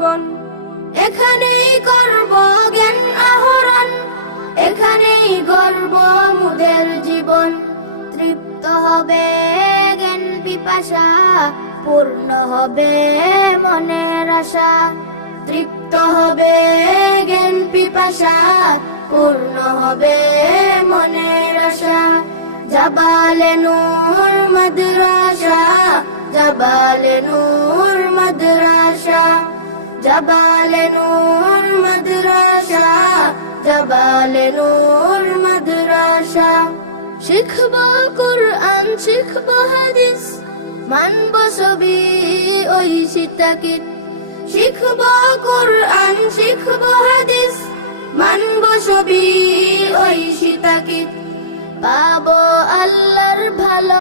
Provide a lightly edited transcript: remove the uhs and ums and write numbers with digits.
জীবন। এখানেই করব জ্ঞান আহরণ, এখানেই গর্ব মুদের জীবন। তৃপ্ত হবে জ্ঞান পিপাসা, পূর্ণ হবে মনের আশা। তৃপ্ত হবে জ্ঞান পিপাসা, পূর্ণ হবে মনের আশা। জাবালে নূর মাদ্রাসা, জাবালে নূর মাদ্রাসা, জাবালে নূর মাদ্রাসা, জাবালে নূর মাদ্রাসা। শিখব কুরআন, শিখব হাদিস, মানব সবই ঐশী তাকিদ। শিখব কুরআন, শিখব হাদিস, মানব সবই ঐশী তাকিদ। পাবো আল্লাহর ভালো